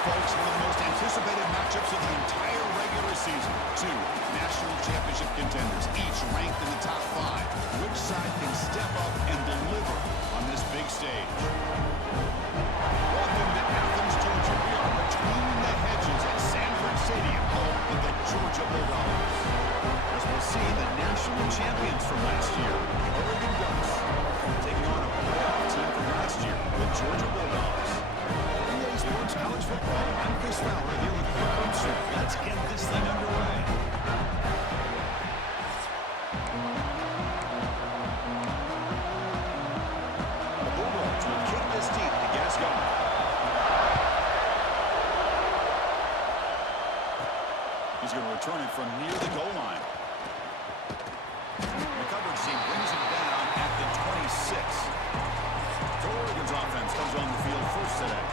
folks, one of the most anticipated matchups of the entire regular season. Two national championship contenders, each ranked in the top 5. Which side can step up and deliver on this big stage? Welcome to Athens, Georgia. We are between the hedges at Sanford Stadium, home of the Georgia Bulldogs. As we'll see, the national champions from last year, the Oregon Ducks, taking on a playoff team from last year, the Georgia Bulldogs. EA Sports College Football, I'm Chris Fowler here with Kirk Rumster. Let's get this thing underway. The Bulldogs will kick this team to get us going. He's going to return it from near the goal line. The coverage team brings him down at the 26. So Oregon's offense comes on the field first today.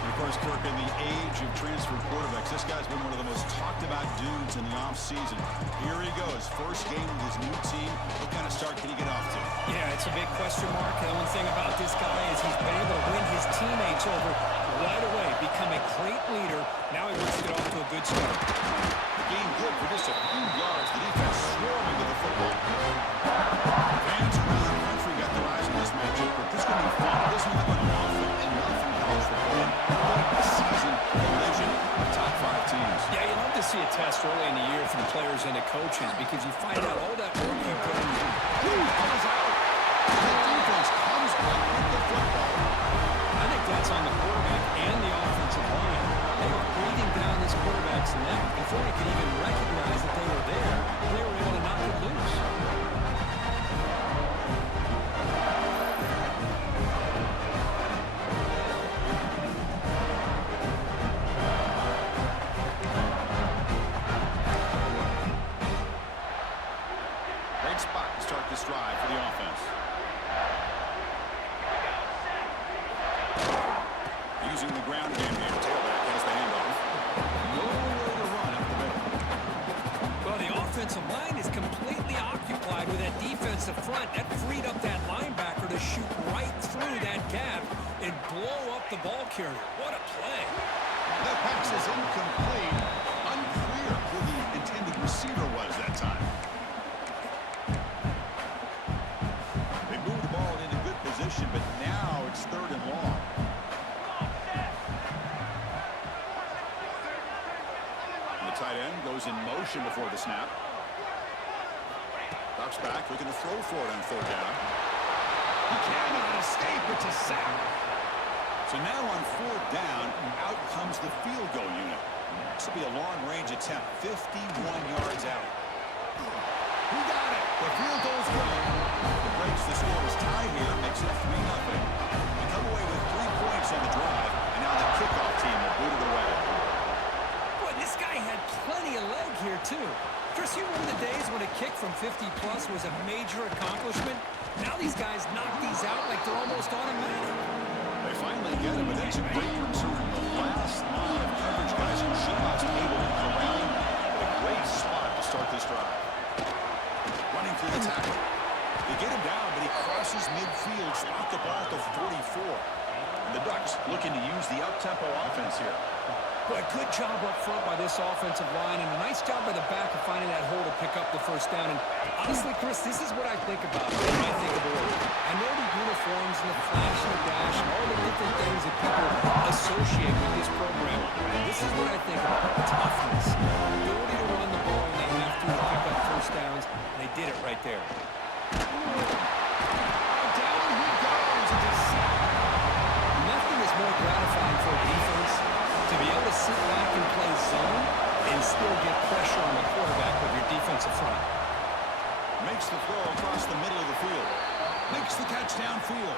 And of course, Kirk, in the age of transfer quarterbacks, this guy's been one of the most talked about dudes in the offseason. Here he goes, first game with his new team. What kind of start can he get off to? Yeah, it's a big question mark. The only thing about this guy is he's been able to win his teammates over right away, become a great leader. Now he wants to get off to a good start. The game good for just a few yards. The defense swarming to the football. Fans around the country got their eyes on this matchup, but this is going to be fun. It doesn't happen often enough in college football. Late season collision of top 5 teams. Yeah, you love to see a test early in the year from the players and the coaches because you find out all that work you put in. That is out. The defense comes up with the football. I think that's on the quarterback and the offensive line. They were breathing down this quarterback's neck before he could even recognize that they were there. They were able to knock it loose. Great spot to start this drive for the offense. Using the ground game here. Tailback has the handoff. Nowhere to run up the middle. Well, the offensive line is completely occupied with that defensive front. That freed up that linebacker to shoot right through that gap and blow up the ball carrier. What a play. The pass is incomplete. Unclear who the intended receiver was that time. They moved the ball into good position, but now it's 3rd and long. The tight end goes in motion before the snap. Drops back, looking to throw for it on 3rd down. He cannot escape. It's a sack. So now on 4th down, out comes the field goal unit. This will be a long-range attempt, 51 yards out. He got it. The field goal's good. It breaks the scoreless tie here, makes it 3-0. They come away with 3 points on the drive, and now the kickoff team will boot it away. Boy, this guy had plenty of leg here, too. Chris, you remember the days when a kick from 50-plus was a major accomplishment? Now these guys knock these out like they're almost automatic. They finally get it, but that's a great return. The last line of coverage guys and Ncaa's able to corral him. A great spot to start this drive. Running through the tackle. They get him down, but he crosses midfield, spot the ball to 44. And the Ducks looking to use the up-tempo offense here. Boy, good job up front by this offensive line, and a nice job by the back of finding that hole to pick up the first down. And honestly, Chris, this is what I think about when I think of Oregon. I know the uniforms and the flash and the dash and all the different things that people associate with this program. This is what I think about. Toughness, ability to run the ball when they have to pick up first downs, and they did it right there. Down he goes. It's a sack. Nothing is more gratifying for a defense to be able to sit back and play zone and still get pressure on the quarterback with your defensive front. Makes the throw across the middle of the field. Makes the catch downfield.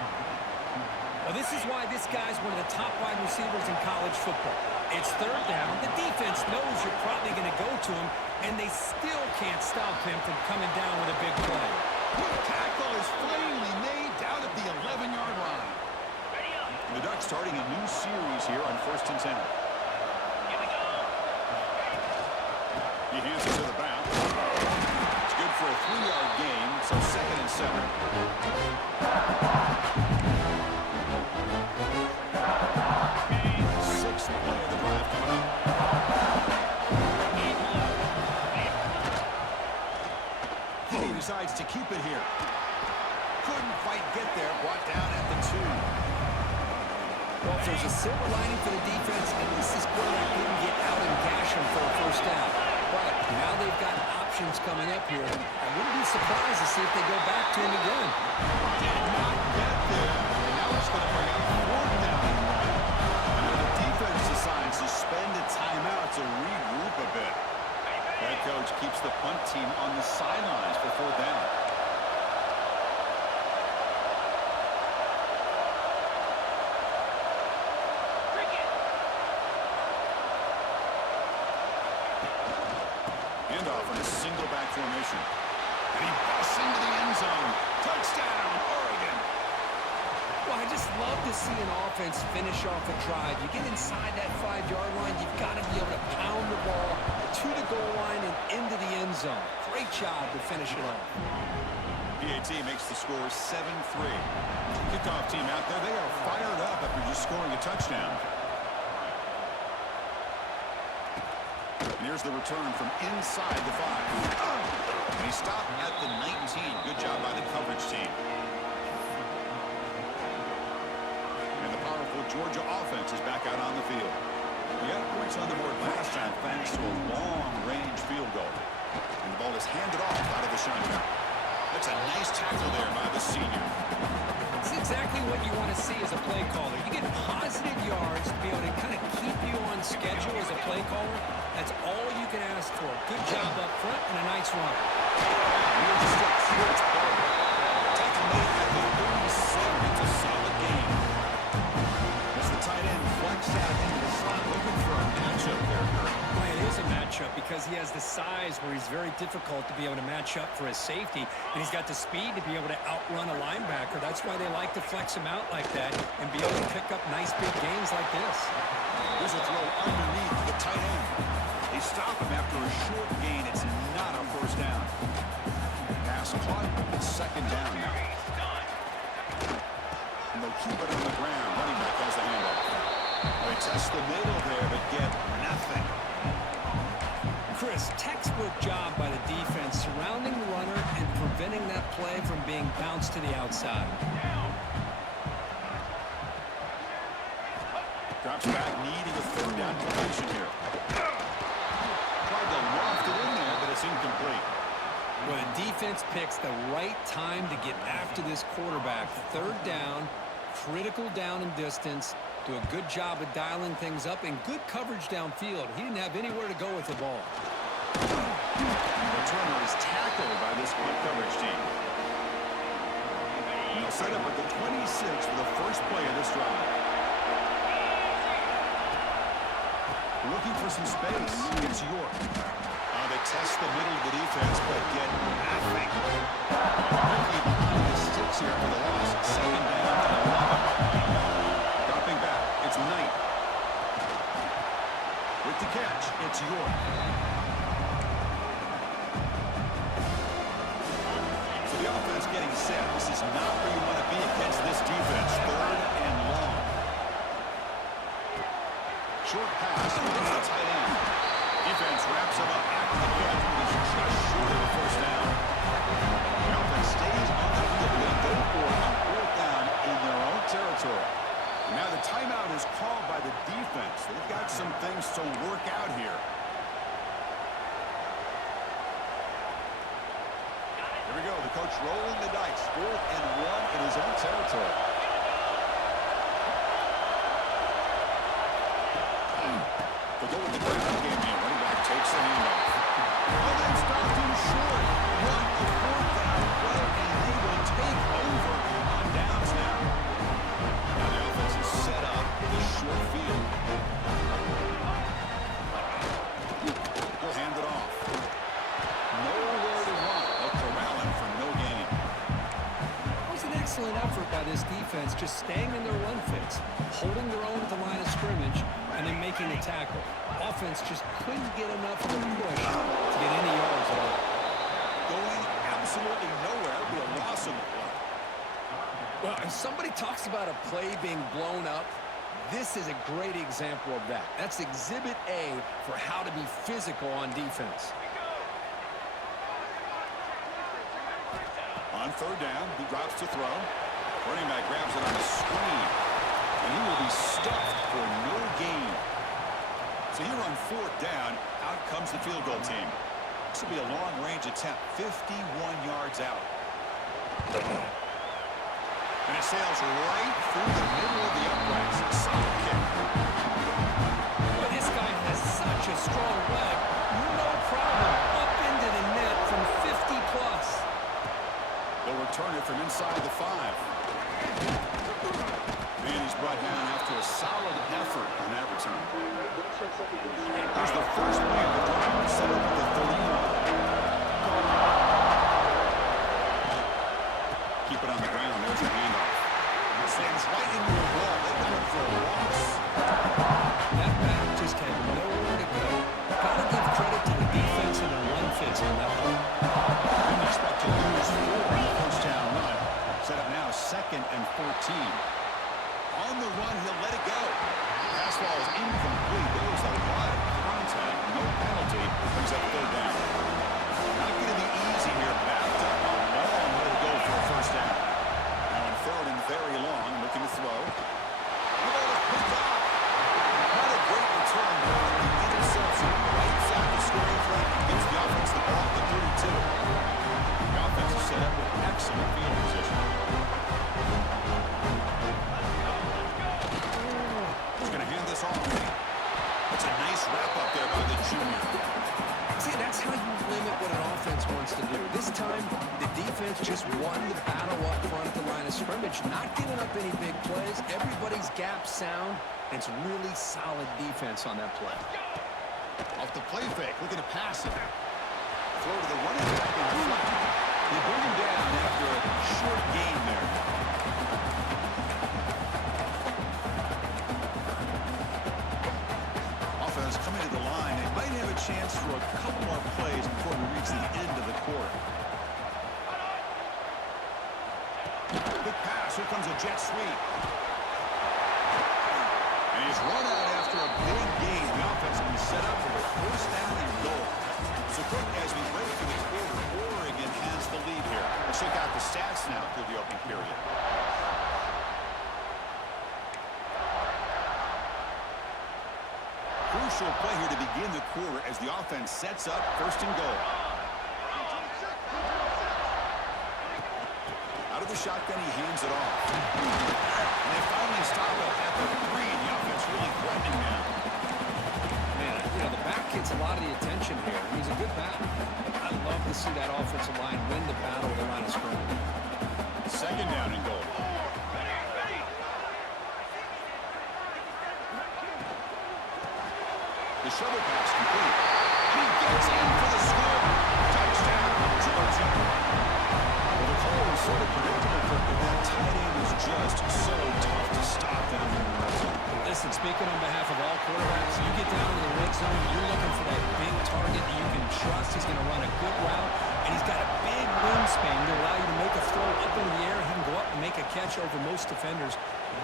Well, this is why this guy's one of the top wide receivers in college football. It's 3rd down. The defense knows you're probably going to go to him, and they still can't stop him from coming down with a big play. The tackle is finally made down at the 11-yard line. The Ducks starting a new series here on 1st and 10. He hands it to the back. It's good for a 3-yard gain, so 2nd and 7. 6th play of the decides to keep it here. Couldn't quite get there, brought down at the 2. Well, if there's a silver lining for the defense, at least this quarterback didn't get out and gash him for a first down. But now they've got options coming up here. I wouldn't be surprised to see if they go back to him again. Did not get there. And now it's going to bring up 4th down and 1. And now the defense decides to spend a timeout to regroup a bit. Head coach keeps the punt team on the sidelines for 4th down. Handoff in a single back formation. And he busts into the end zone. Touchdown, Oregon. Well, I just love to see an offense finish off a drive. You get inside that 5-yard line, you've got to be able to pound the ball to the goal line and into the end zone. Great job to finish it off. PAT makes the score 7-3. Kickoff team out there, they are fired up after just scoring a touchdown. And here's the return from inside the 5. And he stopped at the 19. Good job by the coverage team. And the powerful Georgia offense is back out on the field. We got points on the board last time thanks to a long-range field goal. And the ball is handed off out of the shotgun. That's a nice tackle there by the senior. It's exactly what you want to see as a play caller. You get positive yards to be able to kind of keep you on schedule as a play caller. That's all you can ask for. Good job up front and a nice run. Here's the steps. It's Barber. Tackle made at the 37. It's a solid game. As the tight end flex out into the slot, looking for a matchup there. Well, it is a matchup because he has the size where he's very difficult to be able to match up for his safety, and he's got the speed to be able to outrun a linebacker. That's why they like to flex him out like that and be able to pick up nice big gains like this. Here's a throw underneath the tight end. They stop him after a short gain. It's not a first down. Pass caught. It's 2nd down now. And they'll keep it on the ground. Running back has the handoff. They test the middle there, but get nothing. Chris, textbook job by the defense surrounding the runner and preventing that play from being bounced to the outside. Drops back, needing a 3rd down completion here. Tried to loft it in there, but it's incomplete. Well, the defense picks the right time to get after this quarterback. 3rd down, critical down and distance. Do a good job of dialing things up and good coverage downfield. He didn't have anywhere to go with the ball. The returner is tackled by this punt coverage team. And they'll set up at the 26 for the first play of this drive. Looking for some space. It's York. They test the middle of the defense, but get nothing. Quickly behind the sticks here for the loss. 2nd down and 11. Dropping back. It's Knight. With the catch, it's York. So the offense getting set. This is not where you want to be against this defense. 3rd and long. Short pass against the tight end. Defense wraps him up after the catch, but he's just short of the first down. The offense stays on the field. They go for it on 4th down in their own territory. And now the timeout is called by the defense. They've got some things to work out here. Here we go. The coach rolling the dice. 4th and 1 in his own territory. They go with the ground game here. Running back takes the handoff. Oh, they stopped him short. 4th down play, and they will take over on downs now. Now the offense is set up the short field. He'll hand it off. Nowhere to run. They'll corral him for no gain. That was an excellent effort by this defense, just staying in their run fits, holding their own at the line of scrimmage, and then making a tackle. Offense just couldn't get enough of a push to get any yards at all. Going absolutely nowhere. It'll be a loss of the play. Well, if somebody talks about a play being blown up, this is a great example of that. That's Exhibit A for how to be physical on defense. On third down, he drops to throw. Running back grabs it on the screen. And he will be stuffed for no gain. So here on fourth down, out comes the field goal team. This will be a long-range attempt, 51 yards out. And it sails right through the middle of the uprights. Solid kick. Well, this guy has such a strong leg. No problem. Up into the net from 50 plus. They'll return it from inside the 5. And he's brought down after a solid effort on that return. Here's the first play of the drive, set up at the 30-yard. Keep it on the ground. There's the handoff. Slams right into the wall. They got him for a loss. That back just had nowhere to go. Gotta give credit to the defense and their run fits on that one. Didn't expect to lose 4 on the first down run. Set up now 2nd and 14. On the run, he'll let it go. Pass ball is incomplete. There was a lot of contact. No penalty. Brings up third down. Not going to be easy here. Backed up a long way to go for a first down. Now in third and very long, looking to throw. The ball is picked off. Not a great return, but the interception right side the scoring threat gives the offense the ball at the 32. The offense is set up with excellent field position. It's a nice wrap-up there by the junior. See, that's how you limit what an offense wants to do. This time, the defense just won the battle up front at the line of scrimmage, not giving up any big plays. Everybody's gap sound, and it's really solid defense on that play. Off the play fake, looking to pass it. Throw to the running back in the flat. They bring him down after a short gain there. Coming to the line, they might have a chance for a couple more plays before we reach the end of the quarter. Quick pass, here comes a jet sweep. And he's run out after a big gain. The offense will be set up for a first down and goal. So quick, as we break for the quarter, Oregon has the lead here. Let's check out the stats now through the opening period. Crucial play here to begin the quarter as the offense sets up first and goal. Out of the shotgun, he hands it off. And they finally stop it at the 3. The offense really threatening now. Man, you know, the back gets a lot of the attention here. He's a good back. I love to see that offensive line win the battle at the line of scrimmage. Second down and goal. The shovel pass complete. And he gets in for the score. Touchdown, Georgia. Well, the call was sort of predictable, but that tight end was just so tough to stop down there in the red zone. Listen, speaking on behalf of all quarterbacks, you get down to the red zone, you're looking for that big target that you can trust. He's going to run a good route, and he's got a big wingspan to allow you to make a throw up in the air. He can go up and make a catch over most defenders.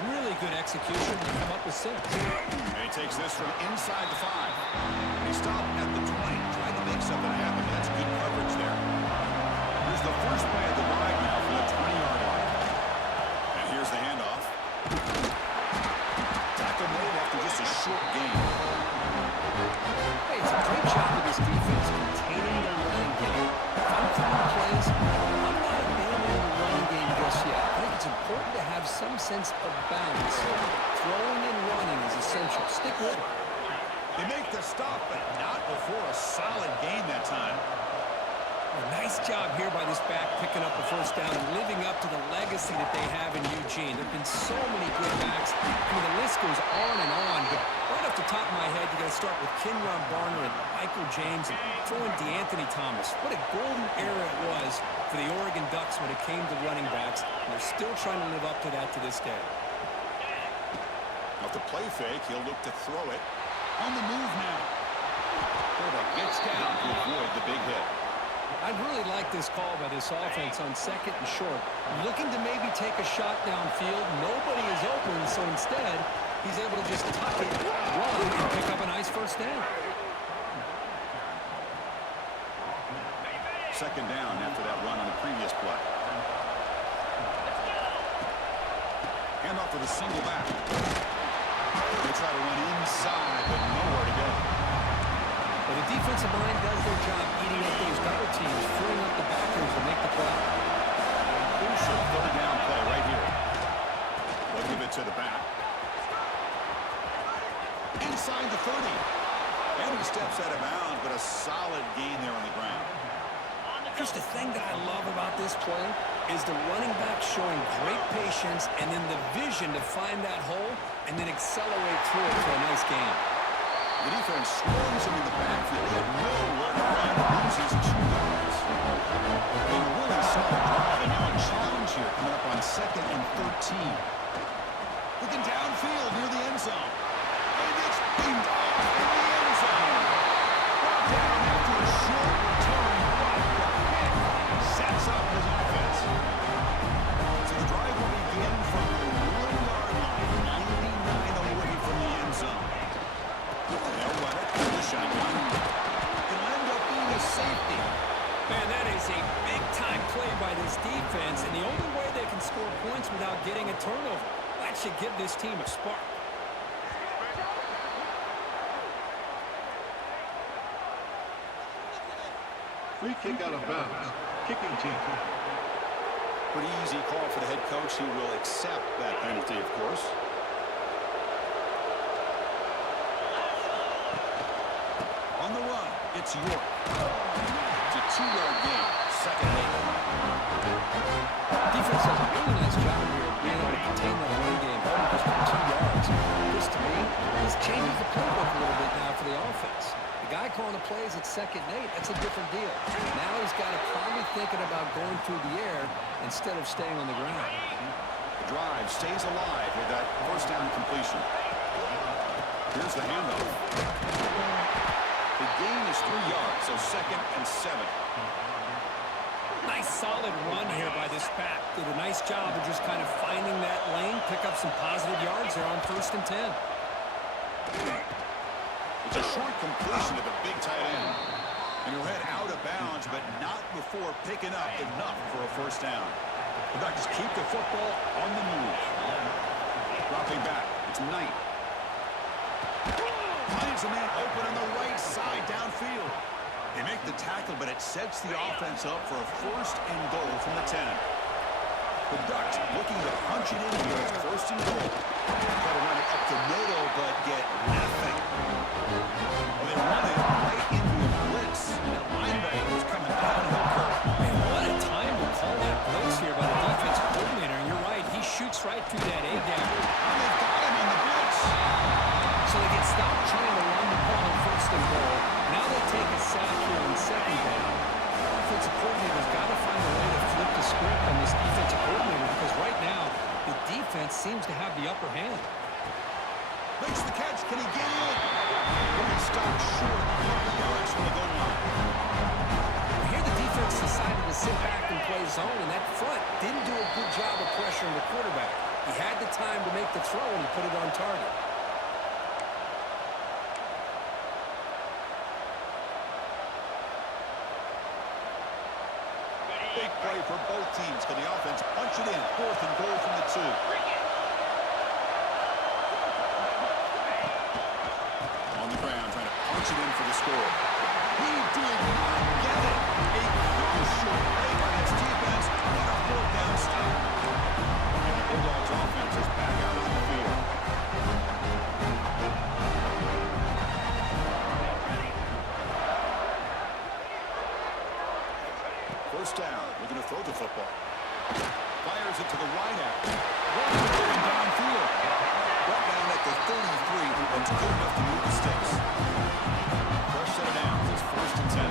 Really good execution to come up with 6. And he takes this from inside the 5. And he stopped at the 20, trying to make something happen. That's good coverage there. Here's the first play of the drive now from the 20-yard line. And here's the handoff. Tackle made after just a short gain. Hey, it's a great job of this defense containing the running game. If I'm calling plays, I'm not abandoning the running game just yet. I think it's important to have some sense of balance. Throwing and running is essential. Stick with it. They make the stop, but not before a solid gain that time. A nice job here by this back picking up the first down and living up to the legacy that they have in Eugene. There have been so many good backs. I mean, the list goes on and on, but right off the top of my head, you got to start with Kenron Barner and Michael James and throw in DeAnthony Thomas. What a golden era it was for the Oregon Ducks when it came to running backs, and they're still trying to live up to that to this day. Off the play fake, he'll look to throw it. On the move now. Quarterback gets down to avoid the big hit. I really like this call by this offense on 2nd and short. Looking to maybe take a shot downfield. Nobody is open, so instead, he's able to just tuck it, run, and pick up a nice first down. Second down after that run on the previous play. Hand off with a single back. They try to run inside, but nowhere to go. Well, the defensive line does their job eating up those double teams, freeing up the backers to make the play. Crucial third down play right here. They'll give it to the back. Inside the 30. And he steps out of bounds, but a solid gain there on the ground. Just the thing that I love about this play is the running back showing great patience and then the vision to find that hole and then accelerate through it for a nice gain. The defense swarms him in the backfield. He had nowhere to run. Loses 2 yards. A really solid drive, and now a challenge here coming up on 2nd and 13. Looking downfield near the end zone. And it's beamed off in the end zone. Brought down after a short return. Sets up his offense. So the drive will begin from the 1-yard line, 99 away from the end zone. They'll run it through the shotgun. It'll end up being a safety. Man, that is a big-time play by this defense, and the only way they can score points without getting a turnover. That should give this team a spark. Free kick out of bounds. Kicking team. Pretty easy call for the head coach. He will accept that penalty, of course. On the run, it's York. It's a 2-yard gain. 2nd and 8. Defense does a really nice job here of being able to contain that run game, holding just 2 yards. This, to me, this changes the playbook a little bit now for the offense. The guy calling the plays at 2nd and 8, that's a different deal. Now he's got to probably thinking about going through the air instead of staying on the ground. The drive stays alive with that first down completion. Here's the handoff. The gain is 3 yards, so 2nd and 7. Nice solid run here by this back. Did a nice job of just kind of finding that lane, pick up some positive yards there on 1st and 10. It's a short completion to the big tight end. And he'll head out of bounds, but not before picking up enough for a first down. The Ducks keep the football on the move. Dropping back, it's Knight. Finds a man open on the right side downfield. They make the tackle, but it sets the offense up for a 1st and goal from the 10. The Ducks looking to punch it in here at 1st and goal. Try to run it up the middle, but get nothing. Well, they run it right into a blitz. That linebacker was coming downhill curve. Man, what a time to call that blitz here by the defensive coordinator. And you're right, he shoots right through that A-gap. And they've got him on the blitz. So they get stopped trying to run the ball on 1st and goal. Now they take a sack here on 2nd down. The offensive coordinator's got to find a way to flip the script on this defensive coordinator because right now the defense seems to have the upper hand. Makes the catch. Can he get in? Well, he stopped short of 50 yards from the goal line. Here the defense decided to sit back and play zone, and that front didn't do a good job of pressuring the quarterback. He had the time to make the throw, and he put it on target. Big play for both teams. Can the offense punch it in? 4th and goal from the 2. On the ground, trying to punch it in for the score. He did not get it. A crucial play by his defense. What a 4th down stop. And the Bulldogs offense is back out on the field. First down, looking to throw the football. Fires it to the right out. Going downfield. Brought down at the 33, and it's good enough to move the sticks. First set of downs, it's 1st and 10.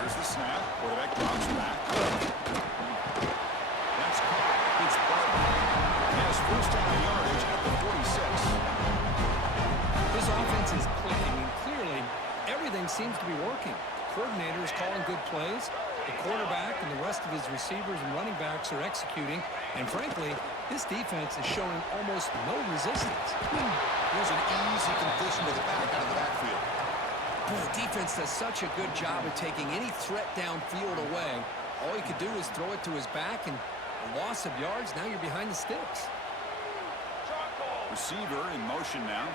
Here's the snap. Quarterback drops back. That's caught. It's Barton. He has 1st down yardage at the 46. This offense is clicking, and clearly everything seems to be working. The coordinator is calling good plays. The quarterback and the rest of his receivers and running backs are executing. And frankly, this defense is showing almost no resistance. Here's an easy completion to the back out of the backfield. Boy, the defense does such a good job of taking any threat downfield away. All he could do is throw it to his back, and a loss of yards. Now you're behind the sticks. Receiver in motion now.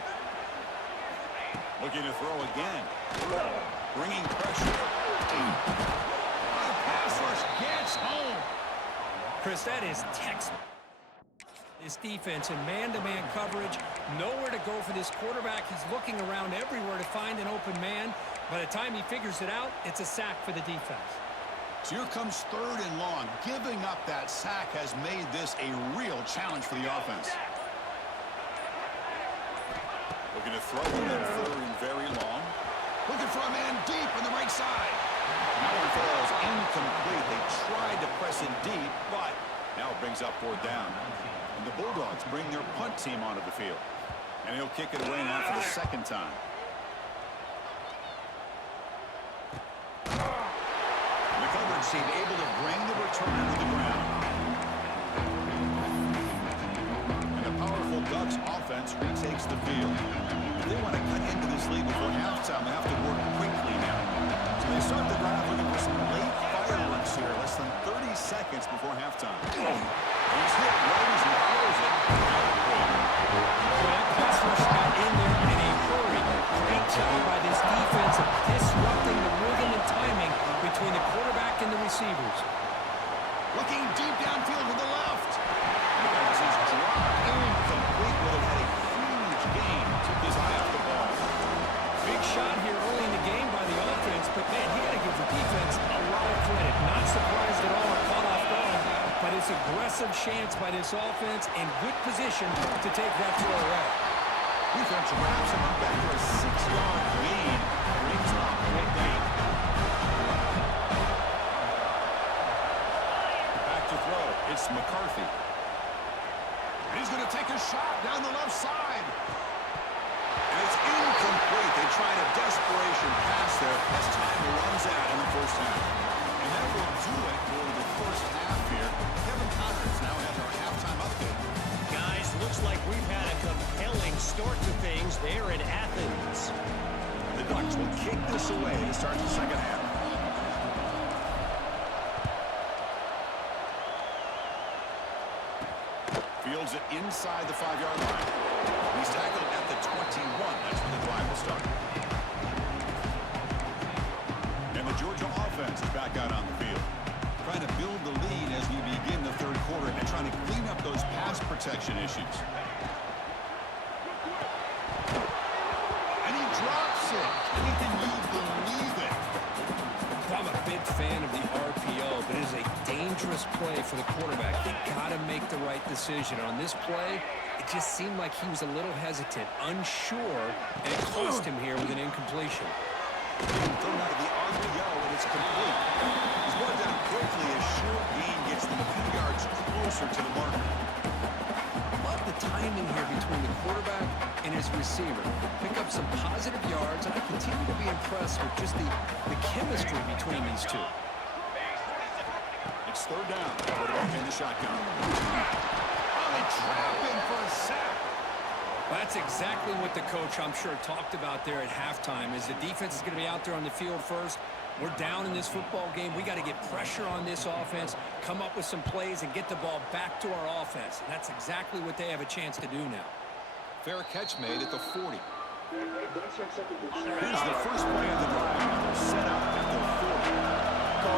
Looking to throw again. Bringing pressure. The pass rush gets home. Chris, that is textbook. This defense in man-to-man coverage, nowhere to go for this quarterback. He's looking around everywhere to find an open man. By the time he figures it out, it's a sack for the defense. So here comes 3rd and long. Giving up that sack has made this a real challenge for the offense. Looking to throw it on 3rd and very long. Looking for a man deep on the right side. That one falls incomplete. They tried to press it deep, but now it brings up 4th down. And the Bulldogs bring their punt team onto the field. And he'll kick it away now for the 2nd time. The coverage team able to bring the returner to the ground. And the powerful Ducks offense retakes the field. If they want to cut into this lead before halftime, they have to work quickly now. So they start the drive looking for some late fireworks here, less than 30 seconds before halftime. He's hit right as he throws it. That pass rush got in there in a hurry. Great job by this defense of disrupting the rhythm and timing between the quarterback and the receivers. Looking deep downfield to the left. As he's dropped incomplete, would have had a huge gain. Took his eye off the ball. Big shot here early in the game by the offense, but man, you got to give the defense a lot of credit. Not surprised at all or caught off guard, but it's aggressive chance by this offense and good position to take that throw away. Defense wraps him up after a 6-yard gain. Brings up 4th down. Back to throw. It's McCarthy. And he's going to take a shot down the left side. And it's incomplete. They tried a desperation pass there as time runs out in the 1st half. And that will do it for the 1st half here. Kevin Connors now has our halftime update. Guys, looks like we've had a compelling start to things there in Athens. The Ducks will kick this away to start the 2nd half. Fields it inside the 5-yard line. He's tackled at the 21. That's when the drive will start. And the Georgia offense is back out on the field. Trying to build the lead as we begin the 3rd quarter and trying to clean up those pass protection issues. And he drops it. Can you believe it? I'm a big fan of the RPO, but it is a dangerous play for the quarterback. You got to make the right decision. On this play, it just seemed like he was a little hesitant, unsure, and it cost him here with an incompletion. Thrown out of the RPO, and it's complete. He's brought down quickly as short gain gets them a few yards closer to the marker. Love the timing here between the quarterback and his receiver. Pick up some positive yards, and I continue to be impressed with just the chemistry between these two. It's 3rd down. Quarterback in the shotgun. Oh, they trap him for a sack. That's exactly what the coach, I'm sure, talked about there at halftime, is the defense is going to be out there on the field first. We're down in this football game. We got to get pressure on this offense, come up with some plays, and get the ball back to our offense. And that's exactly what they have a chance to do now. Fair catch made at the 40. Here's the first play of the drive. They're set up at the 40.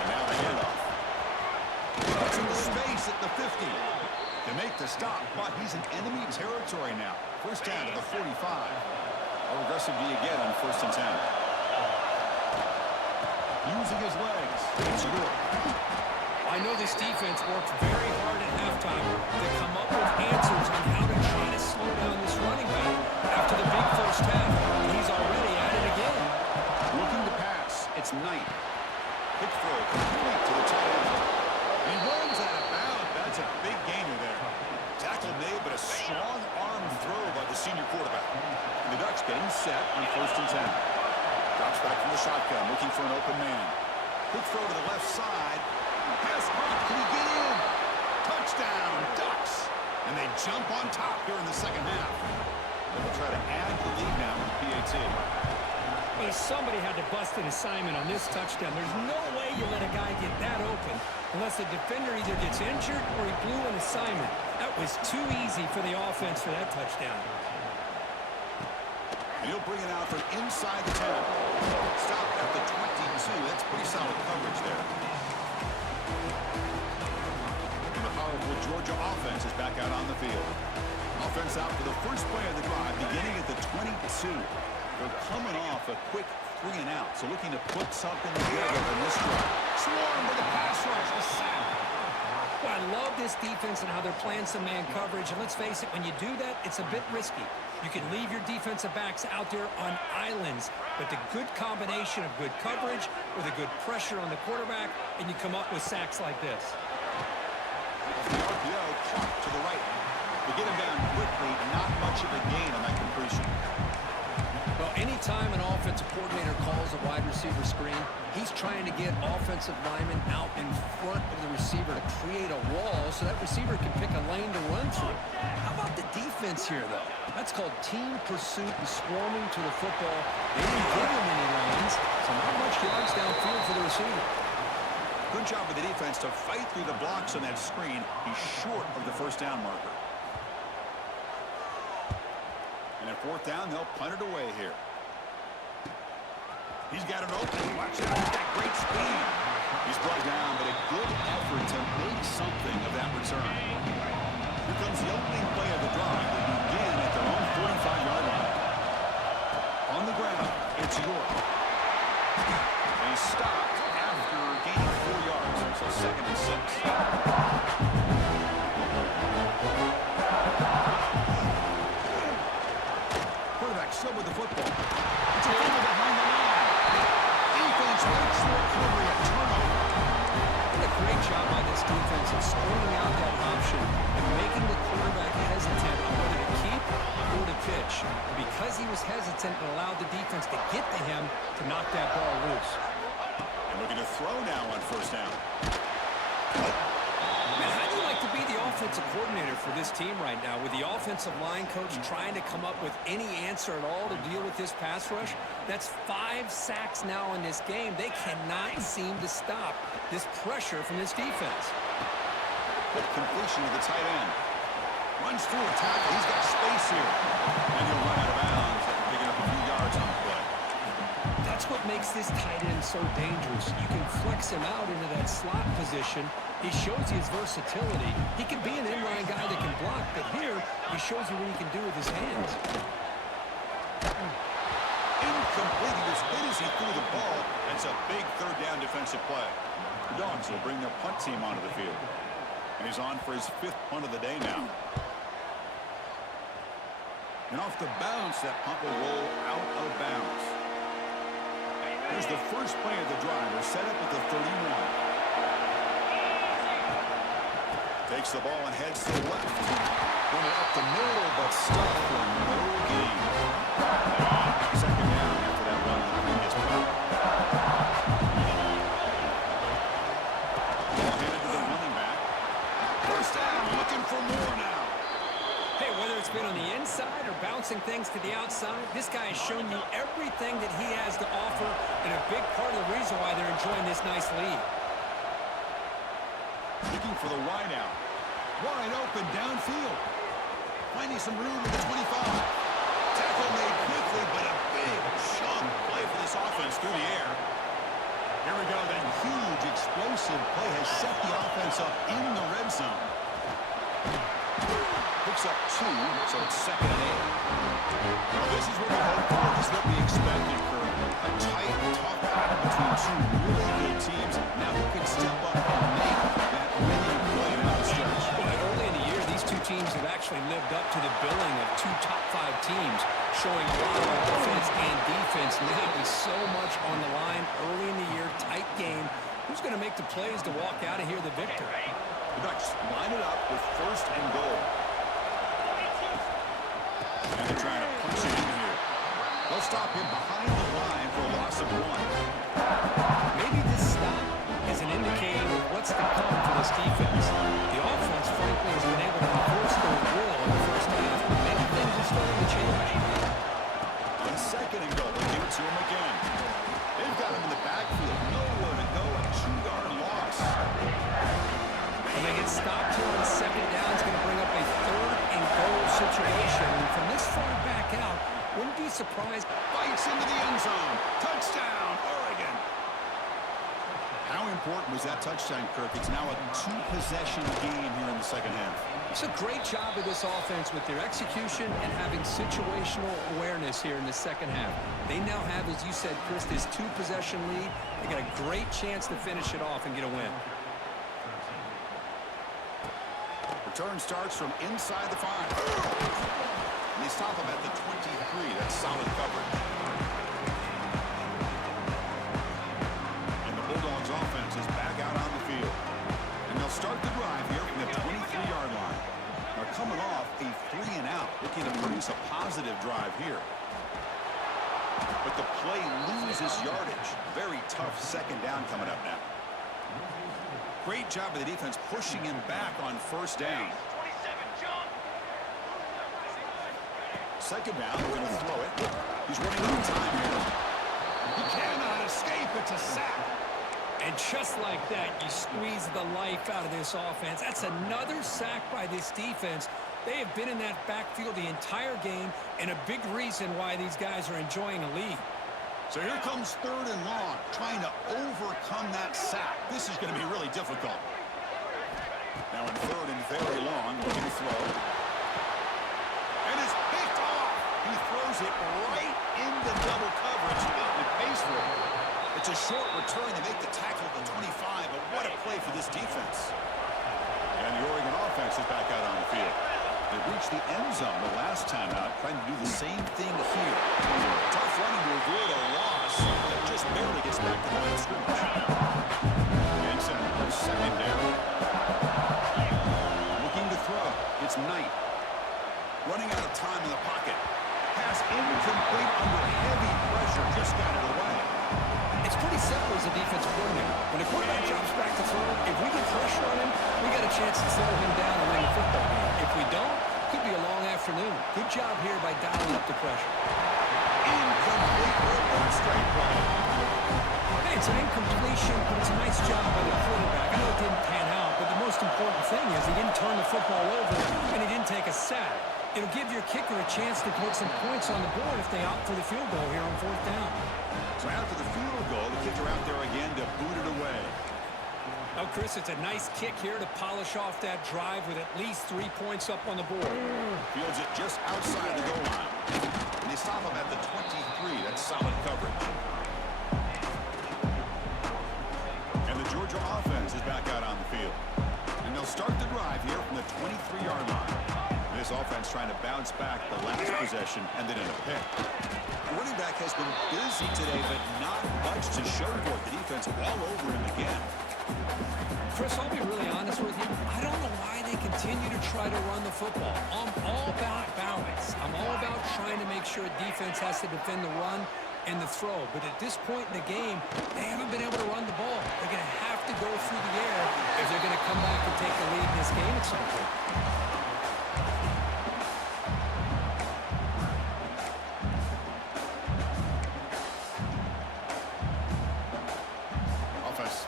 And now the handoff. That's in the space at the 50. To make the stop, but he's in enemy territory now. 1st down to the 45. How aggressive do you get on 1st and 10? Using his legs. It's good. I know this defense worked very hard at halftime to come up with answers on how to try to slow down this running back after the big 1st half. And he's already at it again. Looking to pass. It's Knight. Quick throw complete to the tight end. He runs out of bounds. That's a big gainer there. Tackle made, but a strong arm throw by the senior quarterback. And the Ducks getting set on 1st and 10. Drops back from the shotgun, looking for an open man. Quick throw to the left side. Pass caught. Can he get in? Touchdown, Ducks. And they jump on top here in the 2nd half. They'll try to add the lead now with the PAT. Well, somebody had to bust an assignment on this touchdown. There's no way you let a guy get that open unless the defender either gets injured or he blew an assignment. That was too easy for the offense for that touchdown. And he'll bring it out from inside the 10. Stop at the 22. That's pretty solid coverage there. And the powerful Georgia offense is back out on the field. Offense out for the first play of the drive, beginning at the 22. They're coming off a quick 3-and-out, so looking to put something together in this drive. Swarmed with a pass rush, a sack. Well, I love this defense and how they're playing some man coverage. And let's face it, when you do that, it's a bit risky. You can leave your defensive backs out there on islands, but the good combination of good coverage with a good pressure on the quarterback, and you come up with sacks like this. The RPO caught to the right. They get him down quickly, not much of a gain on that completion. Well, anytime an offensive coordinator calls a wide receiver screen, he's trying to get offensive linemen out in front of the receiver to create a wall so that receiver can pick a lane to run through. How about the defense here, though? That's called team pursuit and swarming to the football. They didn't give him any lanes, so not much yards downfield for the receiver. Good job with the defense to fight through the blocks on that screen. He's short of the first down marker. And at fourth down, they'll punt it away here. He's got it open. Watch out. He's got great speed. He's brought down, but a good effort to make something of that return. Here comes the opening play of the drive. They begin at their own 45-yard line. On the ground, it's York. And he's stopped after gaining 4 yards. So 2nd and 6. Still with the football. It's a fumble behind the line. Defense makes the recovery a turnover. A great job by this defense of scoring out that option and making the quarterback hesitant on whether to keep or to pitch. And because he was hesitant, it allowed the defense to get to him to knock that ball loose. And looking to throw now on first down. Man, how do you like to be the offensive coordinator for this team right now with the offensive line coach trying to come up with any answer at all to deal with this pass rush? That's 5 sacks now in this game. They cannot seem to stop this pressure from this defense. Quick completion to the tight end. Runs through a tackle. He's got space here. And he'll run out of bounds after picking up a few yards on the play. That's what makes this tight end so dangerous. You can flex him out into that slot position. He shows you his versatility. He can be an inline guy that can block, but here he shows you what he can do with his hands. Incomplete. He was hit as he threw the ball. It's a big third down defensive play. The Dogs will bring their punt team onto the field. And he's on for his 5th punt of the day now. And off the bounce, that punt will roll out of bounds. Here's the first play of the drive. They're set up at the 31. Takes the ball and heads to the left. Going up the middle, but stuck for no gain. 2nd down after that run on the previous play. Ball handed to the running back. First down, looking for more now. Hey, whether it's been on the inside or bouncing things to the outside, this guy has shown you everything that he has to offer, and a big part of the reason why they're enjoying this nice lead. Looking for the wide out. Wide open downfield. Finding some room at the 25. Tackle made quickly, but a big chunk play for this offense through the air. Here we go. That huge explosive play has set the offense up in the red zone. Picks up 2, so it's 2nd and 8. Well, this is what we hope for. This is what we expected for a tight, tough battle between 2 really good teams. Now who can step up and make that winning play down the stretch? Well, early in the year, these 2 teams have actually lived up to the billing of 2 top 5 teams, showing a lot of offense and defense. Now with so much on the line early in the year, tight game. Who's going to make the plays to walk out of here the victor? The Ducks line it up with 1st and goal. And they're trying to punch it in here. They'll stop him behind the line for a loss of 1. Maybe this stop is an indicator of what's to come for this defense. The offense, frankly, has been able to enforce their will in the first half, but maybe things are starting to change. On 2nd and goal, they give it to him again. important was that touchdown, Kirk? It's now a two-possession game here in the second half. It's a great job of this offense with their execution and having situational awareness here in the second half. They now have, as you said, Chris, this two-possession lead. They got a great chance to finish it off and get a win. Return starts from inside the 5. And they stop him at the 23. That's solid coverage. And the Bulldogs offense is back out on the field. And they'll start the drive here from the 23-yard line. Now coming off a 3-and-out, looking to produce a positive drive here. But the play loses yardage. Very tough second down coming up now. Great job of the defense pushing him back on first down. Second down, they're going to throw it. He's running out of time here. He cannot escape. It's a sack. And just like that, you squeeze the life out of this offense. That's another sack by this defense. They have been in that backfield the entire game, and a big reason why these guys are enjoying a lead. So here comes 3rd and long, trying to overcome that sack. This is going to be really difficult. Now in 3rd and very long, looking to throw. And it's picked off. He throws it right into double coverage. It pays for it. It's a short return to make the tackle at the 25, but what a play for this defense. And the Oregon offense is back out on the field. They reached the end zone the last time out, trying to do the same thing here. Tough running to avoid a loss that just barely gets back to the line of scrimmage. Benson, second down. Looking to throw. It's Knight. Running out of time in the pocket. Pass incomplete under heavy pressure. Just got it away. It's pretty simple as a defensive coordinator. When a quarterback drops back to throw, if we get pressure on him, we got a chance to slow him down and win the football game. If we don't, could be a long afternoon. Good job here by dialing up the pressure. Incomplete or straight play. Hey, it's an incompletion, but it's a nice job by the quarterback. I know it didn't pan out, but the most important thing is he didn't turn the football over and he didn't take a sack. It'll give your kicker a chance to put some points on the board if they opt for the field goal here on 4th down. So after the field goal, the kicker out there again to boot it away. Oh, Chris, it's a nice kick here to polish off that drive with at least 3 points up on the board. Fields it just outside the goal line. And they stop him at the 23. That's solid coverage. And the Georgia offense is back out on the field. And they'll start the drive here from the 23-yard line. This offense trying to bounce back the last possession and then in a pick. The running back has been busy today, but not much to show for it. The defense all over him again. Chris, I'll be really honest with you. I don't know why they continue to try to run the football. I'm all about balance. I'm all about trying to make sure defense has to defend the run and the throw. But at this point in the game, they haven't been able to run the ball. They're going to have to go through the air if they're going to come back and take the lead in this game at some point.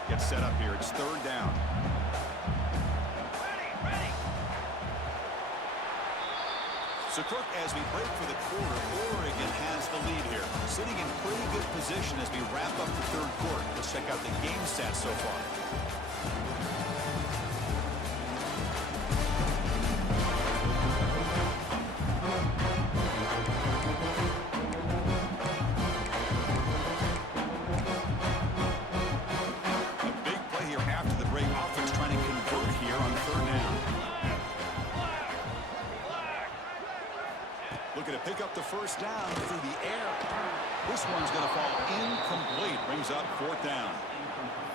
Gets set up here. It's 3rd down. So, Kirk, as we break for the quarter, Oregon has the lead here. Sitting in pretty good position as we wrap up the 3rd quarter. Let's check out the game stats so far. Looking to pick up the first down through the air. This one's going to fall incomplete. Brings up 4th down.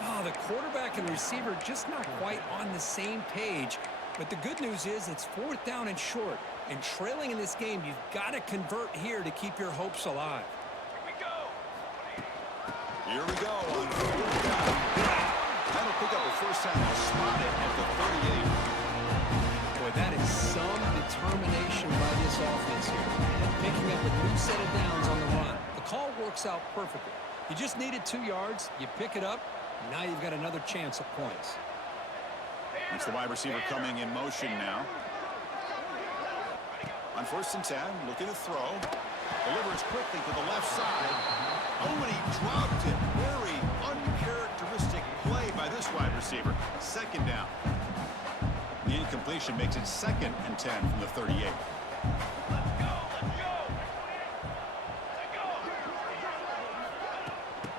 Oh, the quarterback and receiver just not quite on the same page. But the good news is it's 4th down and short. And trailing in this game, you've got to convert here to keep your hopes alive. Here we go on 4th down. That'll pick up the first down. They'll spot it at the 38. Boy, that is some determination by this offense here. Picking up a new set of downs on the run. The call works out perfectly. You just needed 2 yards. You pick it up. Now you've got another chance at points. It's the wide receiver coming in motion now. On 1st and 10, looking to throw. Delivers quickly to the left side. Oh, and he dropped it. Very uncharacteristic play by this receiver. Second down. The incompletion makes it 2nd and 10 from the 38.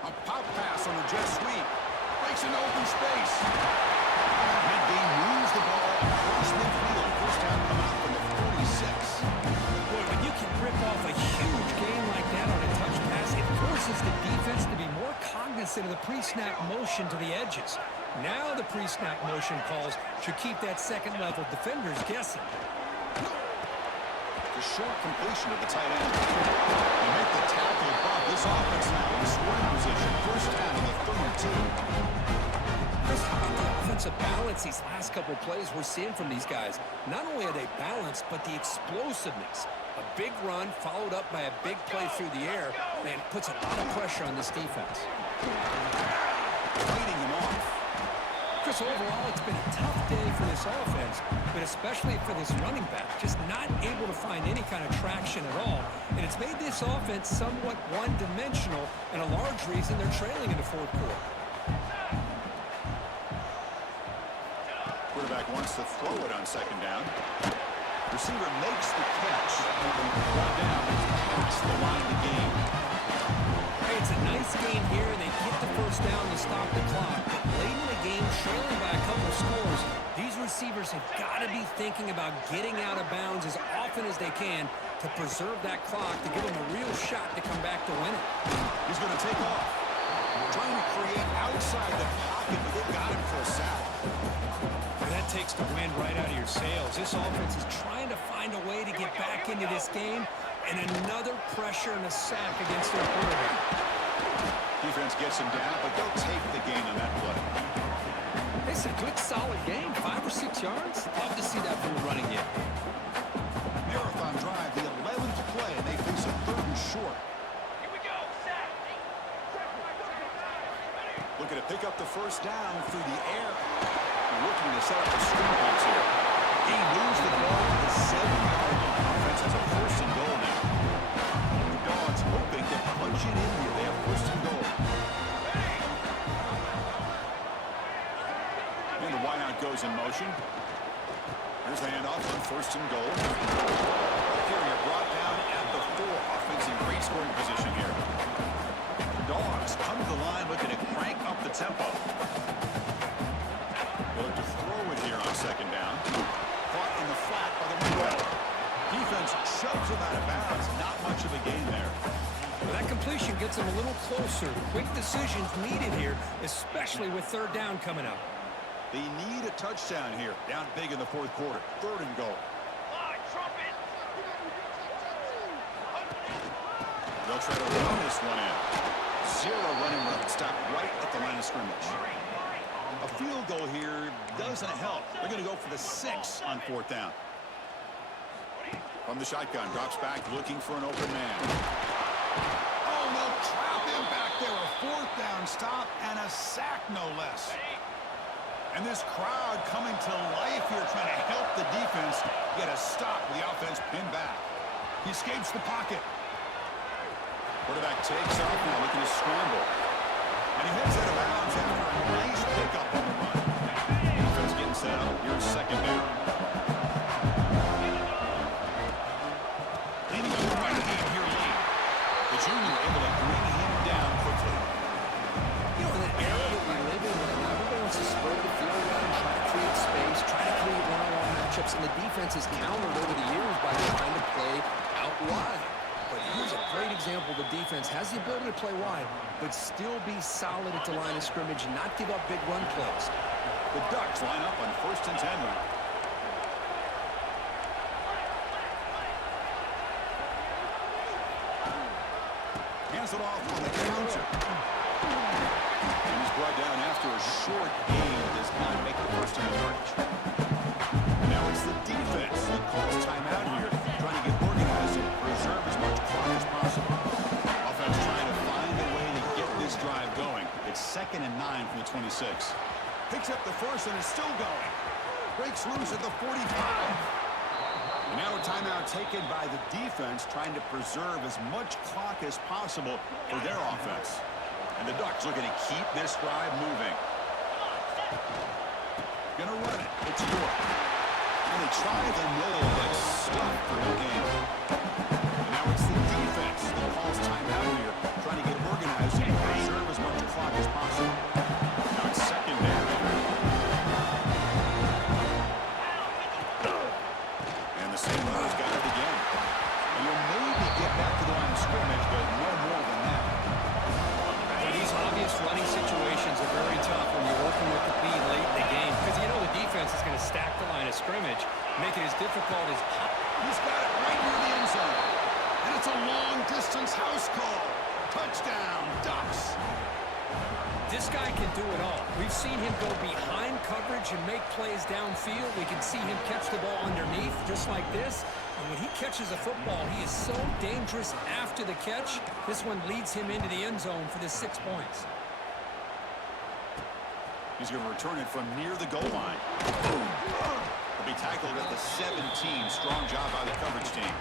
A pop pass on the jet sweep. Breaks into open space. Mid-game moves the ball across midfield. First down coming up from the 46. Boy, when you can rip off a huge gain like that on a touch pass, it forces the defense to be more cognizant of the pre-snap motion to the edges. Now the pre-snap motion calls should keep that second-level defenders guessing. The short completion of the tight end. They make the tackle above. This offense now in scoring position. First down in the 32. Chris, how about the offensive balance these last couple plays we're seeing from these guys? Not only are they balanced, but the explosiveness. A big run followed up by a big play through the air, man, puts a lot of pressure on this defense. Leading him off. Chris, overall, it's been a tough day for this offense, but especially for this running back, just not able to find any kind of traction at all. And it's made this offense somewhat one-dimensional, and a large reason they're trailing in the fourth quarter. Quarterback wants to throw it on second down. Receiver makes the catch. Brought down past the line to gain. Hey, it's a nice game here, and they get the first down to stop the clock. But late in the game, trailing by a couple of scores, these receivers have got to be thinking about getting out of bounds as often as they can to preserve that clock, to give them a real shot to come back to win it. He's going to take off. Trying to create outside the pocket, but they got him for a sack. That takes the wind right out of your sails. This offense is trying to find a way to get back into this game, and another pressure and a sack against their quarterback. Defense gets him down, but they'll take the gain on that play. It's a good, solid game. 5 or 6 yards. Love to see that from the running game. Marathon drive, the 11th play, and they face a 3rd and short. Looking to pick up the first down through the air. Looking to set up the screen pass here. He moves the ball to the 7-yard line. Offense has a 1st and goal now. The Dogs hoping to punch it in here. They have 1st and goal. And the wideout goes in motion. Here's the handoff on 1st and goal. Here you're brought down at the 4. Offense in great scoring position here. The Dogs come to the line looking to crank up the tempo. They'll look to throw it here on second down. Caught in the flat by the window. Defense shoves him out of bounds. Not much of a gain there. Well, that completion gets them a little closer. Quick decisions needed here, especially with 3rd down coming up. They need a touchdown here. Down big in the 4th quarter. 3rd and goal. They'll try to run this one in. 0 running room. Stop right at the line of scrimmage. A field goal here doesn't help. They're going to go for the 6 on 4th down. From the shotgun, drops back looking for an open man. Oh, no, trap him back there. A 4th down stop and a sack, no less. And this crowd coming to life here, trying to help the defense get a stop with the offense pinned back. He escapes the pocket. Quarterback takes off now, looking to scramble. And he heads out of bounds after a nice pickup on the run. Defense getting set up. Here's 2nd down. Leading to the run game here late. The junior able to bring him down quickly. You know, in that era that we live in right now, everybody wants to spread the field around, try to create space, try to create one-on-one matchups, and the defense has countered over the years by trying to play out wide. But here's a great example. The defense has the ability to play wide, but still be solid at the line of scrimmage and not give up big run plays. The Ducks line up on 1st and 10 now. Hands it off on the counter. And he's brought down after a short gain. Does not make the 1st down yardage. Now it's the defense that calls timeout here, trying to get organized and preserve as much clock as possible. Offense trying to find a way to get this drive going. It's 2nd and 9 from the 26. Picks up the 1st and is still going. Breaks loose at the 45. And now a timeout taken by the defense, trying to preserve as much clock as possible for their offense. And the Ducks looking to keep this drive moving. Gonna run it. It's York. And they try the middle, but stuck for the game. And now it's the defense that calls timeout here, trying to get organized and preserve as much clock as possible. Now it's second down. And the same runner's got it again. And you'll maybe get back to the line of scrimmage, but no more than that. These obvious running situations are very tough when you're working with the lead late in the game because you know the defense is going to stack the line of scrimmage, make it as difficult as... He's got it right near the end zone. And it's a long-distance house call. Touchdown, Ducks. This guy can do it all. We've seen him go behind coverage and make plays downfield. We can see him catch the ball underneath just like this. And when he catches a football, he is so dangerous after the catch. This one leads him into the end zone for the 6 points. He's going to return it from near the goal line. He'll be tackled at the 17. Strong job by the coverage team.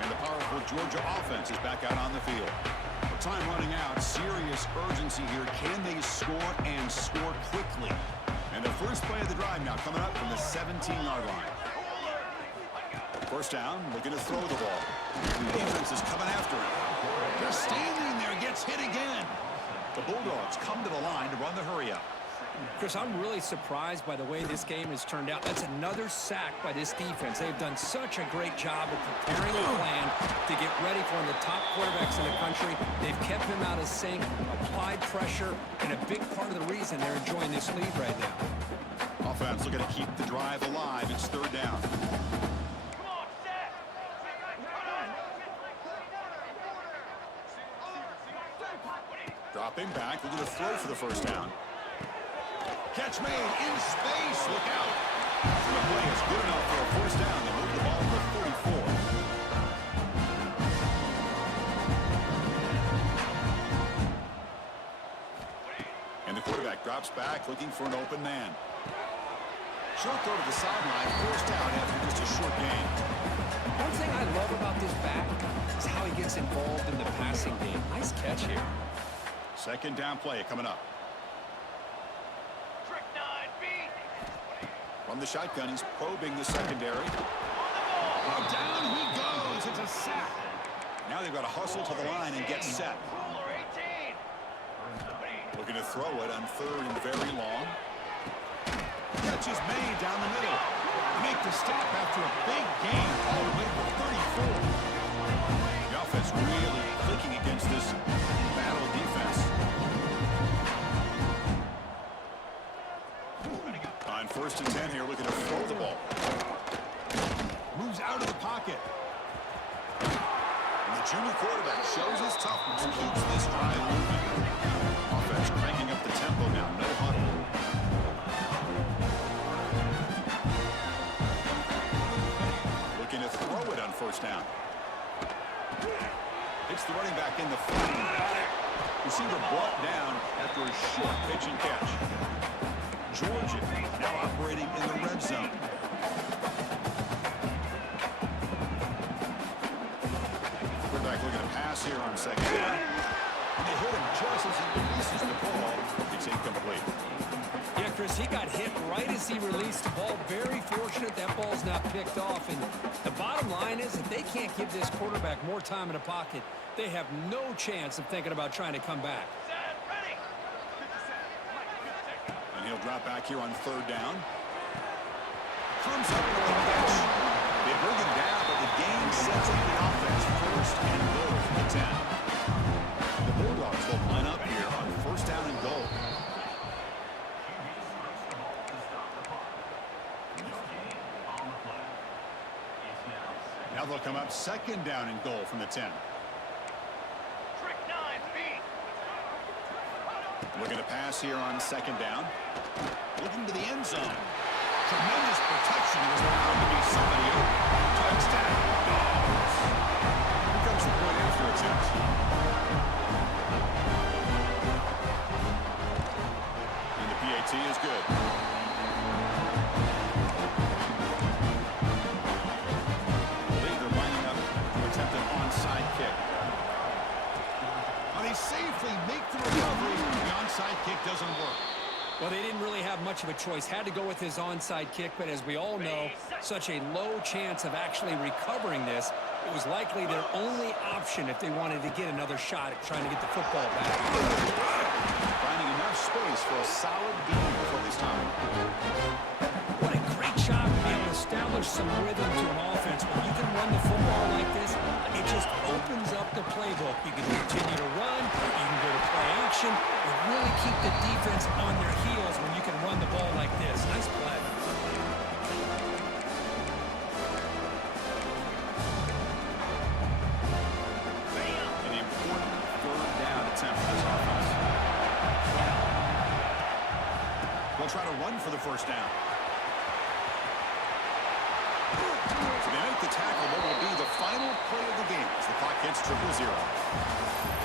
And the powerful Georgia offense is back out on the field. With time running out, serious urgency here. Can they score and score quickly? And the first play of the drive now coming up from the 17-yard line. First down, looking to throw the ball. The defense is coming after him. Just standing there, gets hit again. The Bulldogs come to the line to run the hurry-up. Chris, I'm really surprised by the way this game has turned out. That's another sack by this defense. They've done such a great job of preparing a plan to get ready for one of the top quarterbacks in the country. They've kept him out of sync, applied pressure, and a big part of the reason they're enjoying this lead right now. Offense looking to keep the drive alive. It's third down. Dropping back, looking to throw for the first down. Catch made in space. Look out. The play is good enough for a first down. They move the ball to 44. And the quarterback drops back, looking for an open man. Short throw to the sideline. First down after just a short gain. One thing I love about this back is how he gets involved in the passing game. Nice catch here. Second down play coming up. From the shotgun, he's probing the secondary. Oh, down he goes. It's a sack. Now they've got to hustle to the line and get set. Looking to throw it on third and very long. Catch is made down the middle. Make the stop after a big gain all the way to 34. The offense really clicking against this battle defense. On first and 10 here, looking to throw the ball. Moves out of the pocket. And the junior quarterback shows his toughness and keeps this drive moving. Offense cranking up the tempo now. No huddle. Looking to throw it on first down. Hits the running back in the front. Receiver brought down after a short pitch and catch. Georgia now operating in the red zone. Quarterback looking to pass here on second down. And they hit him just as he releases the ball. It's incomplete. Yeah, Chris, he got hit right as he released the ball. Very fortunate that ball's not picked off. And the bottom line is that they can't give this quarterback more time in the pocket. They have no chance of thinking about trying to come back. And he'll drop back here on third down. Comes up with the catch. They bring him down, but the game sets up the offense. First and goal from the 10. The Bulldogs will line up here on first down and goal. Now they'll come up second down and goal from the 10. Looking to pass here on second down. Looking to the end zone. Tremendous protection. It was allowed to be somebody open. Touchdown. Dogs. Here comes the point after attempt. And the PAT is good. I believe they're lining up to attempt an onside kick. They safely make the recovery. The onside kick doesn't work. Well, a choice. Had to go with his onside kick, but as we all know, such a low chance of actually recovering this. It was likely their only option if they wanted to get another shot at trying to get the football back. Finding enough space for a solid gain before this time. What a great job to be able to establish some rhythm to an offense. When you can run the football like this, it just opens up the playbook. You can continue to run, you can go to play action, and really keep the defense on their heels when you can run the ball like this. Nice play. An important third down attempt for this offense. They'll try to run for the first down. So they make the tackle, what will be the final play of the game as the clock hits 0-0.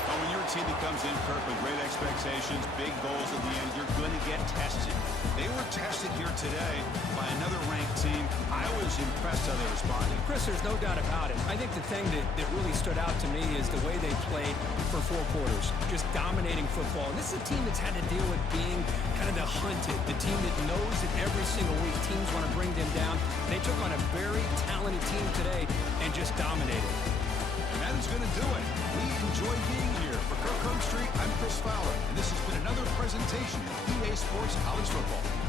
Well, when you're a team that comes in, Kirk, with great expectations, big goals at the end, you're going to get tested. They were tested here today by another ranked team. I was impressed how they responded. Chris, there's no doubt about it. I think the thing that really stood out to me is the way they played for 4 quarters, just dominating football. And this is a team that's had to deal with being kind of the hunted, the team that knows that every single week teams want to bring them down. They took on a very talented team today and just dominated. And that is going to do it. We enjoyed being here. For Kirk Street, I'm Chris Fowler, and this has been another presentation of EA Sports College Football.